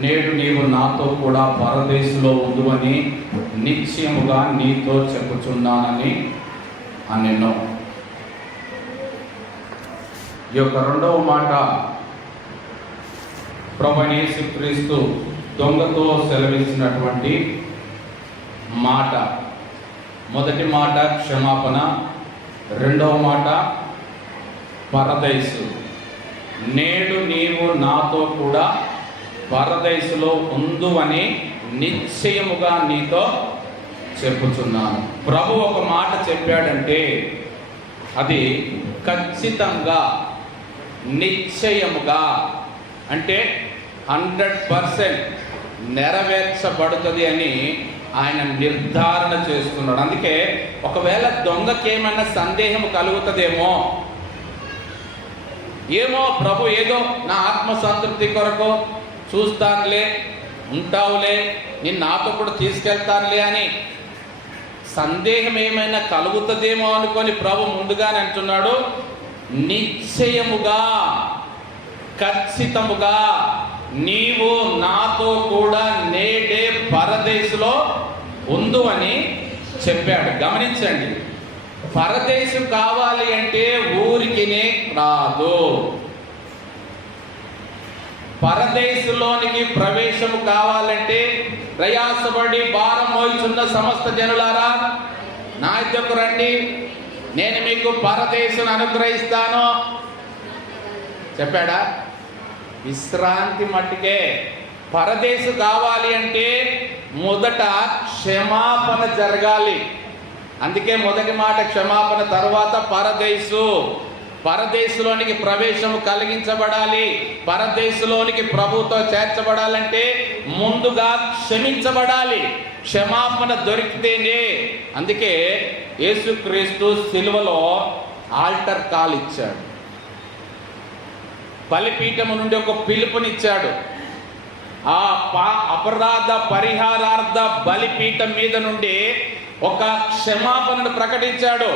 నేడు నీవు నాతో కూడా పరదేశంలో ఉండువని నిశ్చయముగా నీతో చెప్పుచున్నానని అనెను. ఈ యొక్క రెండవ మాట ప్రభువైన యేసుక్రీస్తు దొంగతో సెలవిచ్చినటువంటి మాట. మొదటి మాట క్షమాపణ, రెండవ మాట పరదేశు. నేడు నీవు నాతో కూడా పరదేశులో ఉందువని నిశ్చయముగా నీతో చెప్పుచున్నాను. ప్రభు ఒక మాట చెప్పాడంటే అది ఖచ్చితంగా, నిశ్చయముగా, అంటే 100% నెరవేర్చబడుతుంది అని ఆయన నిర్ధారణ చేస్తున్నాడు. అందుకే ఒకవేళ దొంగకి ఏమన్నా సందేహం కలుగుతుందేమో, ఏమో ప్రభు ఏదో నా ఆత్మసంతృప్తి కొరకు చూస్తానులే, ఉంటావులే, నేను నాతో కూడా తీసుకెళ్తానులే అని సందేహం ఏమైనా కలుగుతుందేమో అనుకొని ప్రభు ముందుగానే అంటున్నాడు, నిశ్చయముగా, ఖచ్చితముగా నీవు నాతో కూడా నేడే పరదేశంలో ఉందు అని చెప్పాడు. గమనించండి, పరదేశం కావాలి అంటే ఊరికినే రాదు. పరదేశంలోనికి ప్రవేశము కావాలంటే ప్రయాసపడి భారం మోయిచున్న సమస్త జనులారా నా యొద్దకు రండి, నేను మీకు పరదేశం అనుగ్రహిస్తాను చెప్పాడా? విశ్రాంతి మట్టుకే. పరదేశం కావాలి అంటే మొదట క్షమాపణ జరగాలి. అందుకే మొదటి మాట క్షమాపణ, తర్వాత పరదేశు. పరదేశంలోనికి ప్రవేశము కలిగించబడాలి. పరదేశంలోనికి ప్రభుతో చేర్చబడాలంటే ముందుగా క్షమించబడాలి. క్షమాపణ దొరికితేనే. అందుకే యేసుక్రీస్తు సిలువలో ఆల్టర్ కాల్ ఇచ్చాడు. బలిపీఠము నుండి ఒక పిలుపునిచ్చాడు. ఆ అపరాధ పరిహారార్థ బలిపీఠం మీద నుండి ఒక క్షమాపణను ప్రకటించాడు.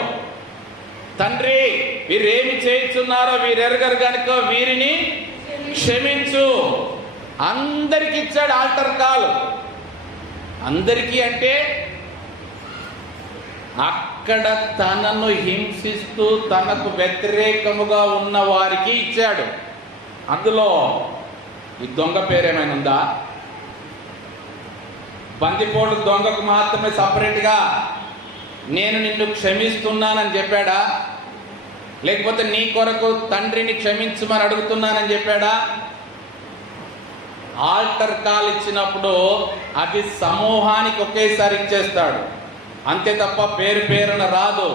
తండ్రి, వీరేమి చేస్తున్నారో వీరెరగరు కనుక వీరిని క్షమించు. అందరికి ఇచ్చాడు ఆల్టర్ కాల్. అందరికీ అంటే అక్కడ తనను హింసిస్తూ తనకు వ్యతిరేకముగా ఉన్న వారికి ఇచ్చాడు. అందులో ఈ దొంగ పేరేమైనా ఉందా? బందిపోటు దొంగకు మాత్రమే సపరేట్గా నేను నిన్ను క్షమిస్తున్నానని చెప్పాడా? లేకపోతే నీ కొరకు తండ్రిని క్షమించమని అడుగుతున్నానని చెప్పాడా? ఆల్టర్ కాల్ ఇచ్చినప్పుడు అది సమూహానికి ఒకేసారి ఇచ్చేస్తాడు. అంతే తప్ప పేరు పేరున రాదు.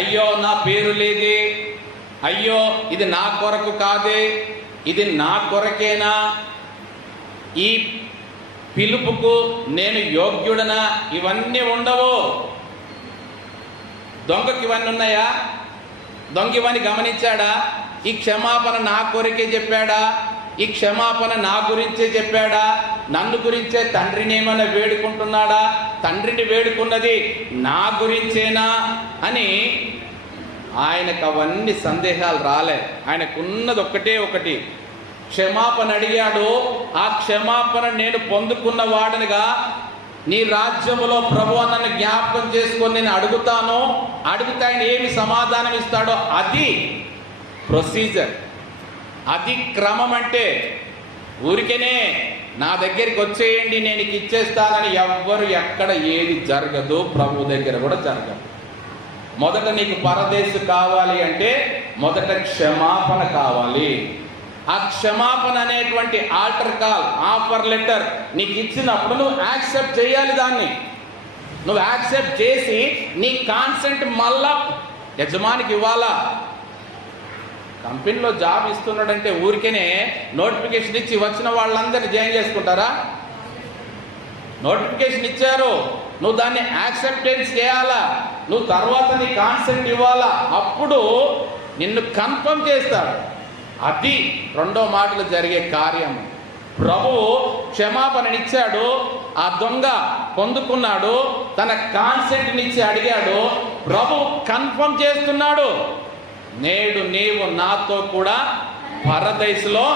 అయ్యో నా పేరు లేదే, అయ్యో ఇది నా కొరకు కాదే, ఇది నా కొరకేనా, ఈ పిలుపుకు నేను యోగ్యుడనా, ఇవన్నీ ఉండవు. దొంగకి ఇవన్నీ ఉన్నాయా? దొంగ ఇవన్నీ గమనించాడా? ఈ క్షమాపణ నా కొరకే చెప్పాడా? ఈ క్షమాపణ నా గురించే చెప్పాడా? నన్ను గురించే తండ్రిని ఏమైనా వేడుకుంటున్నాడా? తండ్రిని వేడుకున్నది నా గురించేనా అని ఆయనకు అవన్నీ సందేహాలు రాలే. ఆయనకున్నది ఒకటే ఒకటి, క్షమాపణ అడిగాడు. ఆ క్షమాపణ నేను పొందుకున్న వాడనిగా నీ రాజ్యములో ప్రభువా నన్ను జ్ఞాపకం చేసుకొని నేను అడుగుతాను, అడిగితే ఆయన ఏమి సమాధానం ఇస్తాడో అది ప్రొసీజర్, అది క్రమం. అంటే ఊరికేనే నా దగ్గరికి వచ్చేయండి నేను ఇచ్చేస్తానని ఎవ్వరు ఎక్కడ ఏది జరగదు. ప్రభు దగ్గర కూడా జరగదు. మొదట నీకు పరదేశం కావాలి అంటే మొదట క్షమాపణ కావాలి. ఆ క్షమాపణ అనేటువంటి ఆల్టర్ కాల్, ఆఫర్ లెటర్ నీకు ఇచ్చినప్పుడు నువ్వు యాక్సెప్ట్ చేయాలి. దాన్ని నువ్వు యాక్సెప్ట్ చేసి నీ కాన్సెంట్ మళ్ళా యజమానికి ఇవ్వాలా. కంపెనీలో జాబ్ ఇస్తున్నాడంటే ఊరికేనే నోటిఫికేషన్ ఇచ్చి వచ్చిన వాళ్ళందరినీ జాయిన్ చేసుకుంటారా? నోటిఫికేషన్ ఇచ్చారు, నువ్వు దాన్ని యాక్సెప్టెన్స్ చేయాలా, నువ్వు తర్వాత నీ కాన్సెంట్ ఇవ్వాలా, అప్పుడు నిన్ను కన్ఫర్మ్ చేస్తాడు. అది రెండో మాటలు జరిగే కార్యం. ప్రభువు క్షమాపణనిచ్చాడు, ఆ దొంగ పొందుకున్నాడు, తన కాన్సెంట్నిచ్చి అడిగాడు, ప్రభు కన్ఫర్మ్ చేస్తున్నాడు, నేడు నీవు నాతో కూడా పరదేశంలో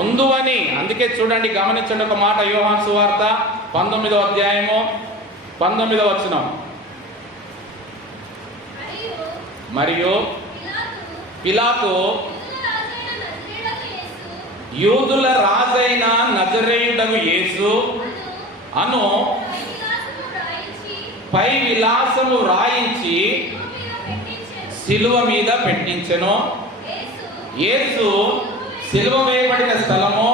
ఉందువని. అందుకే చూడండి, గమనించండి ఒక మాట, యోహాను సువార్త 19వ అధ్యాయము 19వ వచనం. మరియు పిలాతు యూదుల రాజైన నజరేయుడగు యేసు అను పై విలాసము రాయించి సిలువ మీద పెట్టించెను. యేసు సిలువ వేయబడిన స్థలము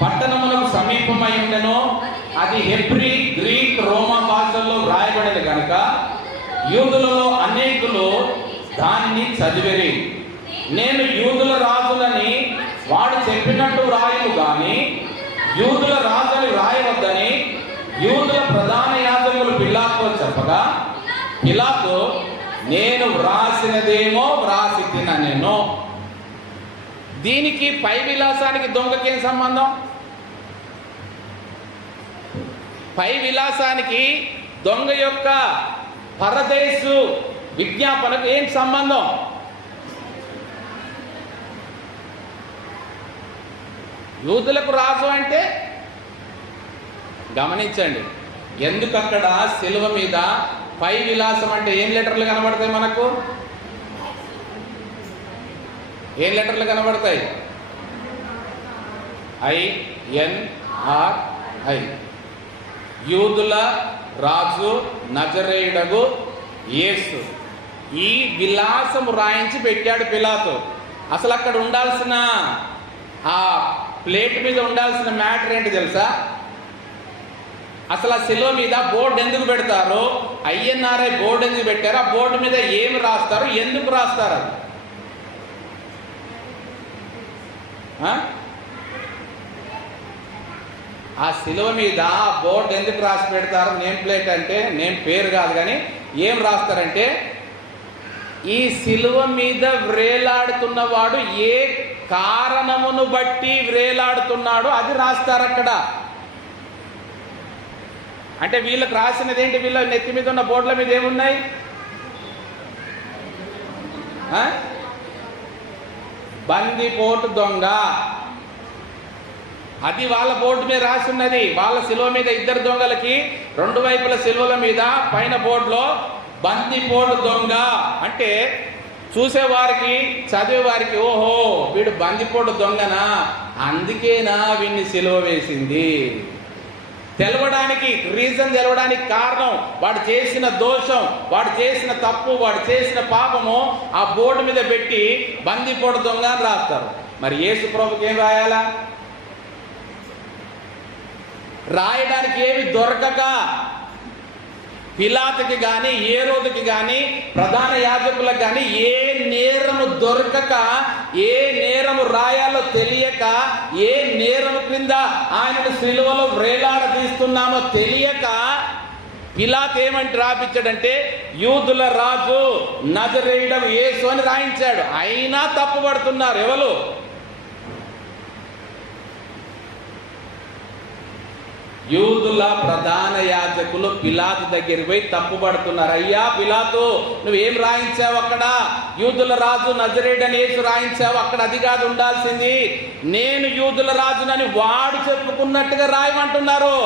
పట్టణములకు సమీపమై ఉండెను. అది హెబ్రీ, గ్రీక్, రోమా భాషల్లో వ్రాయబడినది కనుక యూదులలో అనేకులు దానిని చదివిరి. నేను యూదుల రాజులని వాడు చెప్పినట్టు వ్రాయను గాని యూదుల రాజుని వ్రాయవద్దని యూదుల ప్రధాన యాజకులు పిలాతుతో చెప్పగా, పిలాతు నేను వ్రాసినదేమో వ్రాసి తిననేను. దీనికి పై విలాసానికి దొంగకేం సంబంధం? పై విలాసానికి దొంగ యొక్క పరదేశు విజ్ఞాపనకు ఏం సంబంధం? యూదులకు రాజు అంటే గమనించండి, ఎందుకు అక్కడ సిలువ మీద పై విలాసం అంటే ఏం లెటర్లు కనబడతాయి మనకు? ఏం లెటర్లు కనబడతాయి? INRI. యూదుల రాజు నజరేయుడగు యేసు. ఈ విలాసము రాయించి పెట్టాడు పిలాతు. అసలు అక్కడ ఉండాల్సిన ఆ ప్లేట్ మీద ఉండాల్సిన మ్యాటర్ ఏంటి తెలుసా? అసలు ఆ శిలువ మీద బోర్డు ఎందుకు పెడతారు? INRI బోర్డు ఎందుకు పెట్టారు? ఆ బోర్డు మీద ఏమి రాస్తారు? ఎందుకు రాస్తారు? ఆ శిలువ మీద బోర్డు ఎందుకు రాసి పెడతారు? నేమ్ ప్లేట్ అంటే నేమ్ పేరు కాదు, కానీ ఏం రాస్తారంటే ఈ శిలువ మీద వ్రేలాడుతున్నవాడు ఏ కారణమును బట్టి వ్రేలాడుతున్నాడో అది రాస్తారు అక్కడ. అంటే వీళ్ళకి రాసినది ఏంటి? వీళ్ళ నెత్తి మీద ఉన్న బోర్డుల మీద ఏమున్నాయి? బందిపోటు దొంగ. అది వాళ్ళ బోర్డు మీద రాసి ఉన్నది. వాళ్ళ శిలువ మీద ఇద్దరు దొంగలకి రెండు వైపుల శిలువల మీద పైన బోర్డులో బందిపోటు దొంగ అంటే చూసేవారికి, చదివేవారికి, ఓహో వీడు బందిపోటు దొంగనా, అందుకేనా వీడిని సిలువ వేసింది తెలవడానికి, రీజన్ తెలవడానికి కారణం వాడు చేసిన దోషం, వాడు చేసిన తప్పు, వాడు చేసిన పాపము ఆ బోర్డు మీద పెట్టి బందిపోటు దొంగ అని రాస్తారు. మరి యేసు ప్రభుకి ఏం రాయాలా? రాయడానికి ఏమి దొరకక పిలాతుకి కానీ హేరోదుకి కానీ ప్రధాన యాజకులకు కానీ ఏ నేరము దొరకక, ఏ నేరము రాయాలో తెలియక, ఏ నేరము క్రింద ఆయనను సిలువలో వ్రేలాడదీస్తున్నామో తెలియక పిలాతు ఏమంటే రాపించాడంటే యూదుల రాజు నజరేయుడగు యేసు అని రాయించాడు. అయినా తప్పుపడుతున్నారు ఎవరు? యూదుల ప్రధాన యాజకులు పిలాతు దగ్గరికి పోయి తప్పుపడుతున్నారు. అయ్యా పిలాతు, నువ్వేం రాయించావు అక్కడ? యూదుల రాజు నజరేయుడని యేసు రాయించావు, అక్కడ అది కాదు ఉండాల్సింది, నేను యూదుల రాజునని వాడు చెప్పుకున్నట్టుగా రాయమంటున్నారు.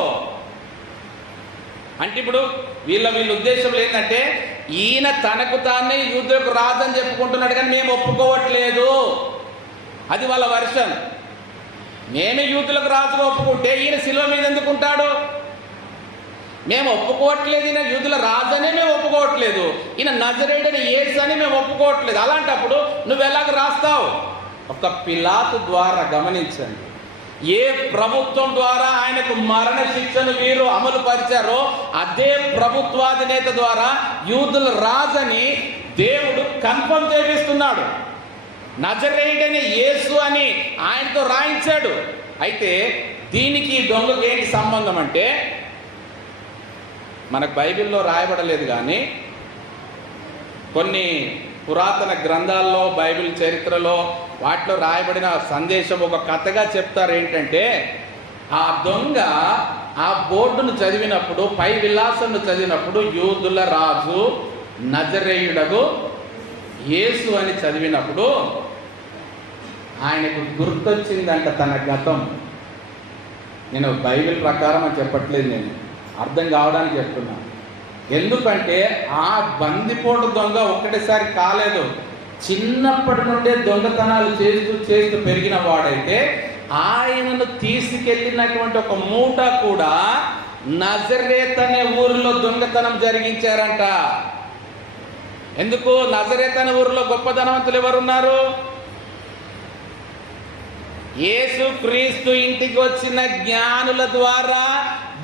అంటే ఇప్పుడు వీళ్ళ ఉద్దేశం ఏంటంటే ఈయన తనకు తానే యూదులకు రాజు అని చెప్పుకుంటున్నాడు, కానీ మేము ఒప్పుకోవట్లేదు. అది వాళ్ళ వర్షన్. మేమే యూదులకు రాజుగా ఒప్పుకుంటే ఈయన శిలువ మీద ఎందుకుంటాడు? మేము ఒప్పుకోవట్లేదు, ఈయన యూదుల రాజు అనే మేము ఒప్పుకోవట్లేదు, ఈయన నజరేయుడని యేసు అని మేము ఒప్పుకోవట్లేదు. అలాంటప్పుడు నువ్వు ఎలాగ రాస్తావు? ఒక పిలాతు ద్వారా గమనించండి, ఏ ప్రభుత్వం ద్వారా ఆయనకు మరణ శిక్షను వీరు అమలు పరిచారో అదే ప్రభుత్వాధినేత ద్వారా యూదుల రాజని దేవుడు కన్ఫర్మ్ చేపిస్తున్నాడు. నజరేయుడని యేసు అని ఆయనతో రాయించాడు. అయితే దీనికి దొంగకు ఏంటి సంబంధం అంటే, మనకు బైబిల్లో రాయబడలేదు కానీ కొన్ని పురాతన గ్రంథాల్లో, బైబిల్ చరిత్రలో వాటిలో రాయబడిన సందేశం ఒక కథగా చెప్తారు. ఏంటంటే ఆ దొంగ ఆ బోర్డును చదివినప్పుడు, పై విలాసంను చదివినప్పుడు యూదుల రాజు నజరేయుడగు యేసు అని చదివినప్పుడు ఆయనకు గుర్తొచ్చిందంట తన గతం. నేను బైబిల్ ప్రకారం అని చెప్పట్లేదు, నేను అర్థం కావడానికి చెప్తున్నా. ఎందుకంటే ఆ బందిపోటు దొంగ ఒక్కటేసారి కాలేదు, చిన్నప్పటి నుండే దొంగతనాలు చేస్తూ చేస్తూ పెరిగిన వాడైతే ఆయనను తీసుకెళ్ళినటువంటి ఒక మూట కూడా నజరేత్ అనే ఊరిలో దొంగతనం జరిగించారంట. ఎందుకు? నజరేత్ అనే ఊరిలో గొప్ప ధనవంతులు ఎవరున్నారు? యేసు క్రీస్తు ఇంటికి వచ్చిన జ్ఞానుల ద్వారా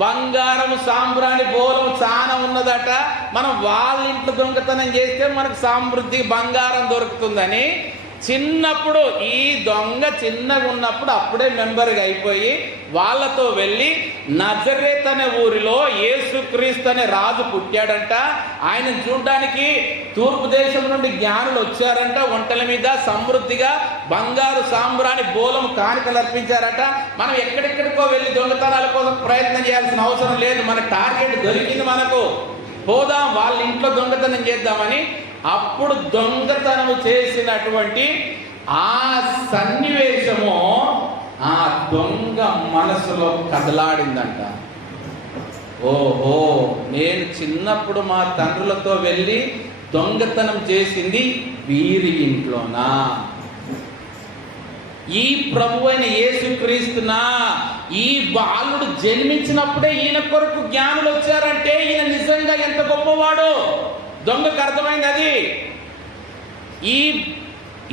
బంగారం, సాంబ్రాణి, బోలం చాలా ఉన్నదట. మనం వాళ్ళ ఇంట్లో దొంగతనం చేస్తే మనకు సమృద్ధి బంగారం దొరుకుతుందని చిన్నప్పుడు ఈ దొంగ చిన్నగా ఉన్నప్పుడు అప్పుడే మెంబర్గా అయిపోయి వాళ్ళతో వెళ్ళి నజరేత్ అనే ఊరిలో యేసుక్రీస్తు అనే రాజు పుట్టాడంట. ఆయన చూడడానికి తూర్పు దేశం నుండి జ్ఞానులు వచ్చారంట. ఒంటల మీద సమృద్ధిగా బంగారు, సాంబ్రాణి, బోలం కానుకలు అర్పించారట. మనం ఎక్కడెక్కడికో వెళ్ళి దొంగతనాల కోసం ప్రయత్నం చేయాల్సిన అవసరం లేదు. మన టార్గెట్ దొరికింది, మనకు పోదాం వాళ్ళ ఇంట్లో దొంగతనం చేద్దామని. అప్పుడు దొంగతనం చేసినటువంటి ఆ సన్నివేశము ఆ దొంగ మనసులో కదలాడిందంట. ఓహో, నేను చిన్నప్పుడు మా తండ్రులతో వెళ్ళి దొంగతనం చేసింది వీరి ఇంట్లోనా? ఈ ప్రభు అయిన యేసుక్రీస్తునా? ఈ బాలుడు జన్మించినప్పుడే ఈయన కొరకు జ్ఞానులు వచ్చారంటే ఈయన నిజంగా ఎంత గొప్పవాడు దొంగకు అర్థమైంది. అది ఈ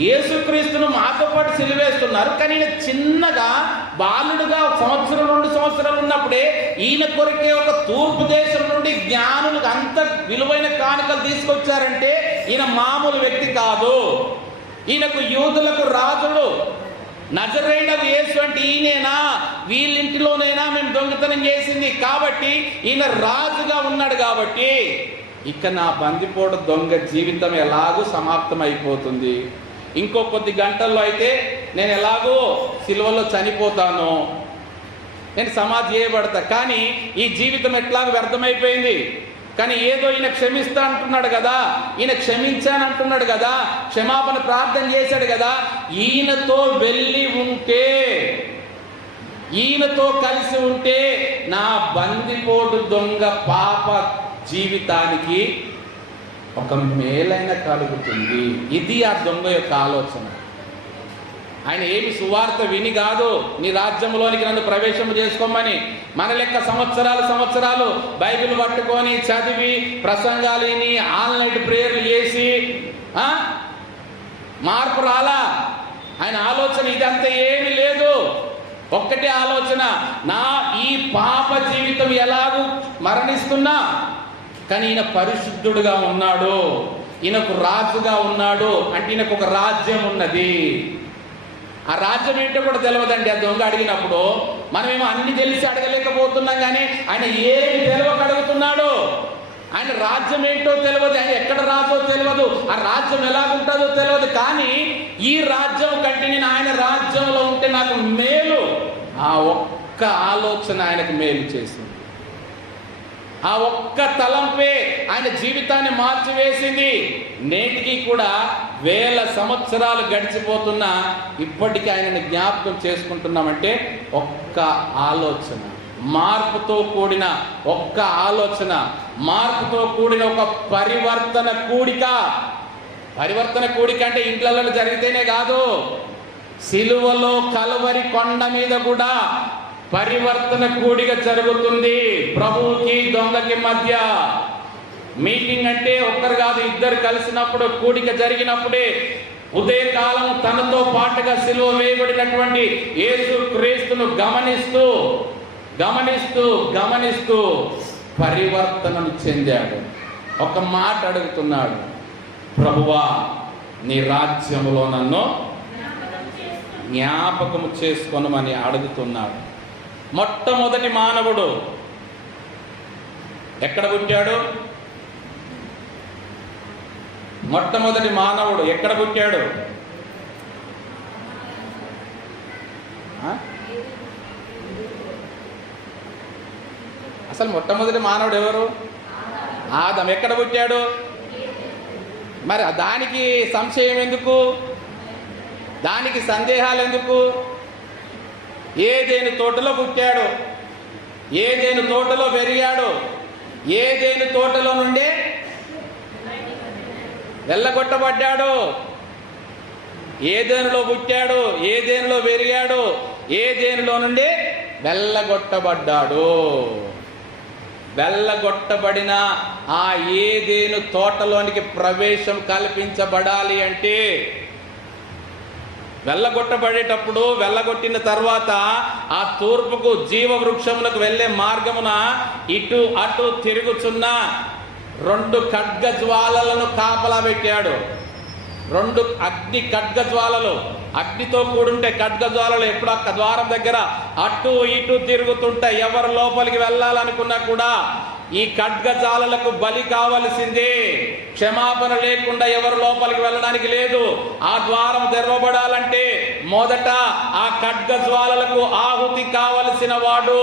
యేసుక్రీస్తును మాతో పాటు సిలువేస్తున్నారు, కానీ ఈయన చిన్నగా బాలుడుగా 1 సంవత్సరం 2 సంవత్సరాలు ఉన్నప్పుడే ఈయన కొరకే ఒక తూర్పు దేశం నుండి జ్ఞానులకు అంత విలువైన కానుకలు తీసుకొచ్చారంటే ఈయన మామూలు వ్యక్తి కాదు. ఈయనకు యూదులకు రాజుడు. నజరేయుడగు యేసు అంటే ఈయనేనా? వీళ్ళింటిలోనైనా మేము దొంగతనం చేసింది కాబట్టి ఈయన రాజుగా ఉన్నాడు. కాబట్టి ఇక నా బందిపోటు దొంగ జీవితం ఎలాగూ సమాప్తం అయిపోతుంది. ఇంకో కొద్ది గంటల్లో అయితే నేను ఎలాగో సిలువలో చనిపోతాను, నేను సమాధి చేయబడతా. కానీ ఈ జీవితం ఎట్లాగో వ్యర్థమైపోయింది. కానీ ఏదో ఈయన క్షమిస్తా అంటున్నాడు కదా, ఈయన క్షమించానంటున్నాడు కదా, క్షమాపణ ప్రార్థన చేశాడు కదా, ఈయనతో వెళ్ళి ఉంటే, ఈయనతో కలిసి ఉంటే నా బందిపోటు దొంగ పాప జీవితానికి ఒక మేలైన కలుగుతుంది. ఇది ఆ దొంగ యొక్క ఆలోచన. ఆయన ఏమి సువార్త విని కాదు నీ రాజ్యంలోనికి నన్ను ప్రవేశం చేసుకోమని. మన లెక్క సంవత్సరాలు బైబిల్ పట్టుకొని చదివి ప్రసంగాలు విని ఆన్లైన్ ప్రేయర్లు చేసి మార్పు రాలా. ఆయన ఆలోచన ఇదంతా ఏమీ లేదు. ఒక్కటే ఆలోచన, నా ఈ పాప జీవితం ఎలాగూ మరణిస్తున్నా కానీ ఈయన పరిశుద్ధుడుగా ఉన్నాడు, ఈయనకు రాజుగా ఉన్నాడు అంటే ఈయనకు ఒక రాజ్యం ఉన్నది. ఆ రాజ్యం ఏంటో కూడా తెలియదండి ఆ దొంగ అడిగినప్పుడు. మనమేమో అన్ని తెలిసి అడగలేకపోతున్నాం, కానీ ఆయన ఏమి తెలియక అడుగుతున్నాడు. ఆయన రాజ్యం ఏంటో తెలియదు, ఆయన ఎక్కడ రాజో తెలియదు, ఆ రాజ్యం ఎలాగుంటుందో తెలియదు. కానీ ఈ రాజ్యం కంటే నేను ఆయన రాజ్యంలో ఉంటే నాకు మేలు. ఆ ఒక్క ఆలోచన ఆయనకు మేలు చేసింది. ఆ ఒక్క తలంపే ఆయన జీవితాన్ని మార్చివేసింది. నేటికి కూడా 1000 సంవత్సరాలు గడిచిపోతున్నా ఇప్పటికీ ఆయనని జ్ఞాపకం చేసుకుంటున్నామంటే ఒక్క ఆలోచన, మార్పుతో కూడిన ఒక్క ఆలోచన, మార్పుతో కూడిన ఒక పరివర్తన కూడిక. పరివర్తన కూడిక అంటే ఇంట్లలో జరిగితేనే కాదు, సిలువలో కలువరి కొండ మీద కూడా పరివర్తన కూడిక జరుగుతుంది. ప్రభువుకి దొంగకి మధ్య మీటింగ్ అంటే ఒక్కరు కాదు, ఇద్దరు కలిసినప్పుడు కూడిక జరిగినప్పుడే ఉదయకాలం తనతో పాటుగా సిలువ వేయబడినటువంటి యేసు క్రీస్తును గమనిస్తూ పరివర్తనం చెందాడు. ఒక మాట అడుగుతున్నాడు, ప్రభువా నీ రాజ్యములో నన్ను జ్ఞాపకము చేసుకొనమని అడుగుతున్నాడు. మొట్టమొదటి మానవుడు ఎక్కడ పుట్టాడు? మొట్టమొదటి మానవుడు ఎక్కడ పుట్టాడు? అసలు మొట్టమొదటి మానవుడు ఎవరు? ఆదం. ఎక్కడ పుట్టాడు? మరి దానికి సంశయం ఎందుకు? దానికి సందేహాలు ఎందుకు? ఏదేను తోటలో పుట్టాడు, ఏదేను తోటలో పెరిగాడు, ఏదేను తోటలో నుండే వెళ్ళగొట్టబడ్డాడు. ఏదేనులో పుట్టాడు, ఏదేనులో పెరిగాడు, ఏదేనులో నుండి వెళ్ళగొట్టబడ్డాడు. వెళ్ళగొట్టబడిన ఆ ఏదేను తోటలోనికి ప్రవేశం కల్పించబడాలి అంటే, వెళ్ళగొట్టబడేటప్పుడు, వెళ్ళగొట్టిన తర్వాత ఆ తూర్పుకు జీవవృక్షములకు వెళ్ళే మార్గమున ఇటు అటు తిరుగుచున్న 2 ఖడ్గజ్వాలలను కాపలా పెట్టాడు. 2 అగ్ని ఖడ్గజ్వాలలు, అగ్నితో కూడుంటే ఖడ్గజ్వాలలు ఎప్పుడు ఆ ద్వారం దగ్గర అటు ఇటు తిరుగుతుంటాయి. ఎవరు లోపలికి వెళ్ళాలనుకున్నా కూడా ఈ ఖడ్గజాలలకు బలి కావలసిందే. క్షమాపణ లేకుండా ఎవరు లోపలికి వెళ్ళడానికి లేదు. ఆ ద్వారం తెరవబడాలంటే మొదట ఆ ఖడ్గజ్వాలలకు ఆహుతి కావలసిన వాడు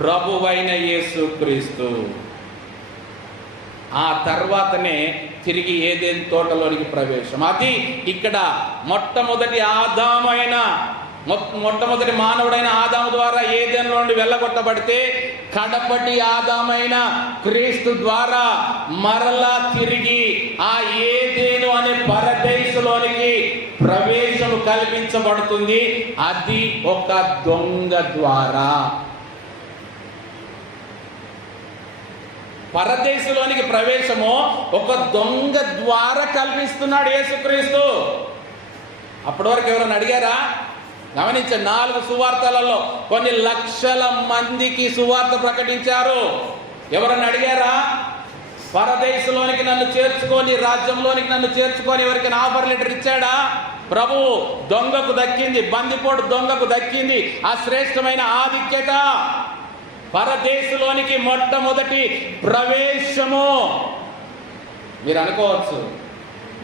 ప్రభువైన యేసుక్రీస్తు. ఆ తర్వాతనే తిరిగి ఏదేను తోటలోనికి ప్రవేశం. అది ఇక్కడ మొట్టమొదటి మానవుడైన ఆదాము ద్వారా ఏదేనులో నుండి వెళ్ళగొట్టబడితే, కడపటి ఆదామైన క్రీస్తు ద్వారా మరలా తిరిగి ఆ ఏదేను అనే పరదేశంలోనికి ప్రవేశం కల్పించబడుతుంది. అది ఒక దొంగ ద్వారా. పరదేశంలోనికి ప్రవేశము ఒక దొంగ ద్వారా కల్పిస్తున్నాడు యేసుక్రీస్తు. అప్పటి వరకు ఎవరైనా అడిగారా? గమనించండి, 4 సువార్తలలో కొన్ని లక్షల మందికి సువార్త ప్రకటించారు. ఎవరైనా అడిగారా? పరదేశంలోనికి నన్ను చేర్చుకొని, రాజ్యంలోనికి నన్ను చేర్చుకొని ఎవరికైనా ఆఫర్ లెటర్ ఇచ్చాడా? ప్రభు దొంగకు దక్కింది, బందిపోటు దొంగకు దక్కింది ఆ శ్రేష్టమైన ఆధిక్యత. పరదేశంలోనికి మొట్టమొదటి ప్రవేశము. మీరు అనుకోవచ్చు,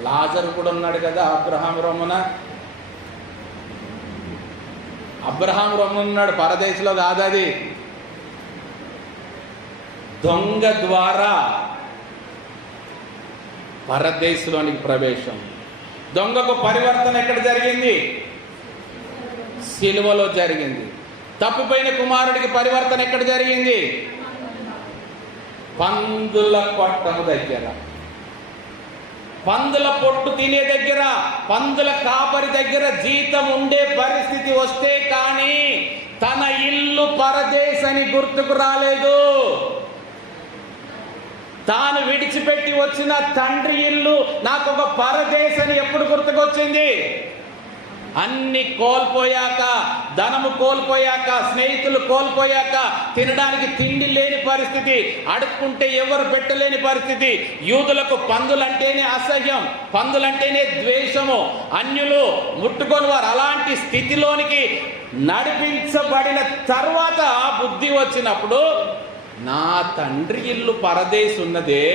లాజరు కూడా ఉన్నాడు కదా అబ్రహాం రొమ్మున. అబ్రహాం రొమ్మున ఉన్నాడు, పరదేశంలో కాదు. అది దొంగ ద్వారా పరదేశంలోనికి ప్రవేశం. దొంగకు పరివర్తన ఎక్కడ జరిగింది? సిలువలో జరిగింది. తప్పిపోయిన కుమారుడికి పరివర్తన ఎక్కడ జరిగింది? పందుల కొట్టము దగ్గర, పందుల పొట్టు తినే దగ్గర, పందుల కాపరి దగ్గర జీతం ఉండే పరిస్థితి వస్తే కానీ తన ఇల్లు పరదేశని గుర్తుకు రాలేదు. తాను విడిచిపెట్టి వచ్చిన తండ్రి ఇల్లు నాకు ఒక పరదేశని ఎప్పుడు గుర్తుకొచ్చింది? అన్ని కోల్పోయాక, ధనము కోల్పోయాక, స్నేహితులు కోల్పోయాక, తినడానికి తిండి లేని పరిస్థితి, అడుక్కుంటే ఎవరు పెట్టలేని పరిస్థితి, యూదులకు పందులంటేనే అసహ్యం, పందులంటేనే ద్వేషము, అన్యులు ముట్టుకొని వారు అలాంటి స్థితిలోనికి నడిపించబడిన తర్వాత బుద్ధి వచ్చినప్పుడు, నా తండ్రి ఇల్లు పరదేశం ఉన్నదే,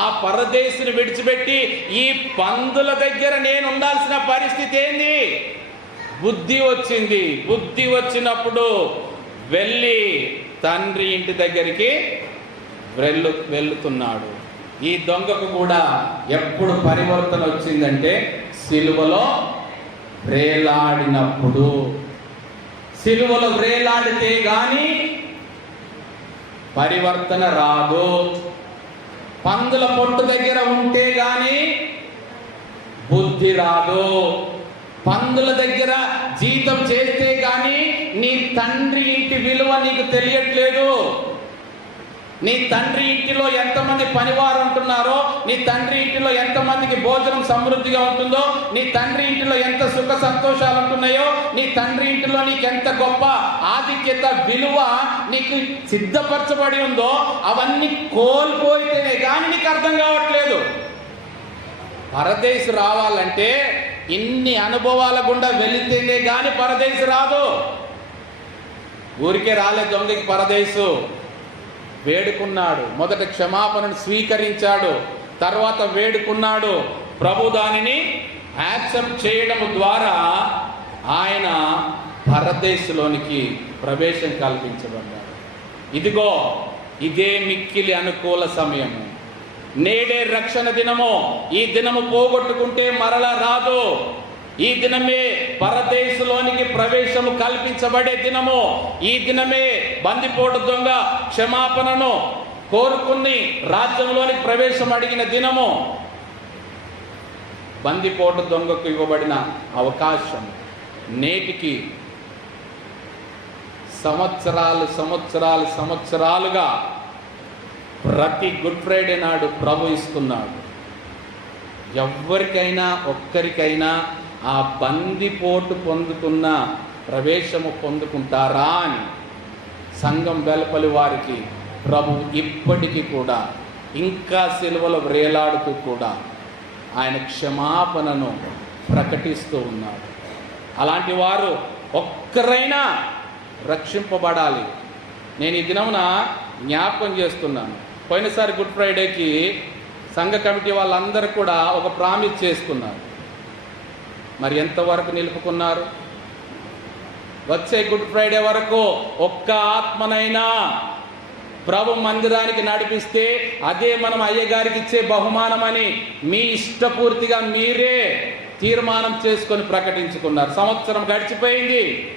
ఆ పరదేశుని విడిచిపెట్టి ఈ పందుల దగ్గర నేను ఉండాల్సిన పరిస్థితి ఏంది? బుద్ధి వచ్చింది. బుద్ధి వచ్చినప్పుడు వెళ్ళి తండ్రి ఇంటి దగ్గరికి వెళ్తున్నాడు. ఈ దొంగకు కూడా ఎప్పుడు పరివర్తన వచ్చిందంటే సిలువలో వేలాడినప్పుడు. సిలువలో వేలాడితే గాని పరివర్తన రాదు. పందుల పొట్టు దగ్గర ఉంటే గాని బుద్ధి రాదు. పందుల దగ్గర జీతం చేస్తే గాని నీ తండ్రి ఇంటి విలువ నీకు తెలియట్లేదు. నీ తండ్రి ఇంటిలో ఎంతమంది పనివారు ఉంటున్నారో, నీ తండ్రి ఇంటిలో ఎంతమందికి భోజనం సమృద్ధిగా ఉంటుందో, నీ తండ్రి ఇంటిలో ఎంత సుఖ సంతోషాలు ఉంటున్నాయో, నీ తండ్రి ఇంటిలో నీకు ఎంత గొప్ప ఆధిక్యత, విలువ నీకు సిద్ధపరచబడి ఉందో, అవన్నీ కోల్పోయితేనే కానీ నీకు అర్థం కావట్లేదు. పరదేశు రావాలంటే ఇన్ని అనుభవాల గుండా వెళితేనే కానీ పరదేశు రాదు. ఊరికే రాలే దొంగకి పరదేశు. వేడుకున్నాడు, మొదట క్షమాపణను స్వీకరించాడు, తర్వాత వేడుకున్నాడు. ప్రభు దానిని యాక్సెప్ట్ చేయడం ద్వారా ఆయన పరదేశంలోనికి ప్రవేశం కల్పించబడ్డాడు. ఇదిగో ఇదే మిక్కిలి అనుకూల సమయము, నేడే రక్షణ దినము. ఈ దినము పోగొట్టుకుంటే మరలా రాదు. ఈ దినమే పరదేశంలోనికి ప్రవేశము కల్పించబడే దినము. ఈ దినమే బందిపోటు దొంగ క్షమాపణను కోరుకుని రాజ్యంలోనికి ప్రవేశం అడిగిన దినము. బందిపోటు దొంగకు ఇవ్వబడిన అవకాశం నేటికి సంవత్సరాలుగా ప్రతి గుడ్ ఫ్రైడే నాడు ప్రభు ఇస్తున్నాడు. ఎవరికైనా ఒక్కరికైనా ఆ బందిపోటు పొందుకున్న ప్రవేశము పొందుకుంటారా అని సంఘం వెలుపలి వారికి ప్రభు ఇప్పటికీ కూడా ఇంకా సిలువలో వ్రేలాడుతూ కూడా ఆయన క్షమాపణను ప్రకటిస్తూ ఉన్నాడు. అలాంటి వారు ఒక్కరైనా రక్షింపబడాలి. నేను ఈ దినమున జ్ఞాపకం చేస్తున్నాను. పోయినసారి గుడ్ ఫ్రైడేకి సంఘ కమిటీ వాళ్ళందరూ కూడా ఒక ప్రామిస్ చేసుకున్నారు. మరి ఎంతవరకు నిలుపుకున్నారు? వచ్చే గుడ్ ఫ్రైడే వరకు ఒక్క ఆత్మనైనా ప్రభు మందిరానికి నడిపిస్తే అదే మనం అయ్యగారికి ఇచ్చే బహుమానమని మీ ఇష్టపూర్తిగా మీరే తీర్మానం చేసుకొని ప్రకటించుకున్నారు. సంవత్సరం గడిచిపోయింది.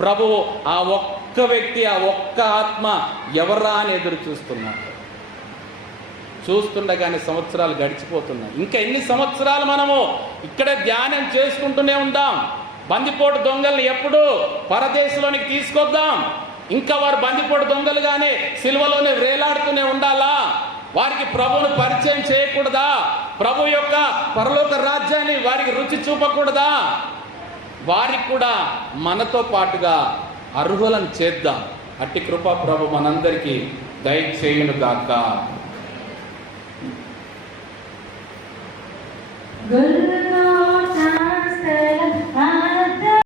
ప్రభు ఆ ఒక్క వ్యక్తి, ఆ ఒక్క ఆత్మ ఎవరా అని ఎదురు చూస్తుండగానే సంవత్సరాలు గడిచిపోతున్నాయి. ఇంకా ఎన్ని సంవత్సరాలు మనము ఇక్కడ ధ్యానం చేసుకుంటూనే ఉందాం? బందిపోటు దొంగల్ని ఎప్పుడు పరదేశంలోనికి తీసుకొద్దాం? ఇంకా వారు బందిపోటు దొంగలుగానే సిలువలోనే వేలాడుతూనే ఉండాలా? వారికి ప్రభువును పరిచయం చేయకూడదా? ప్రభు యొక్క పరలోక రాజ్యాన్ని వారికి రుచి చూపకూడదా? వారికి కూడా మనతో పాటుగా అర్హులను చేద్దాం. అట్టి కృప ప్రభు మనందరికీ దయచేయును గాక.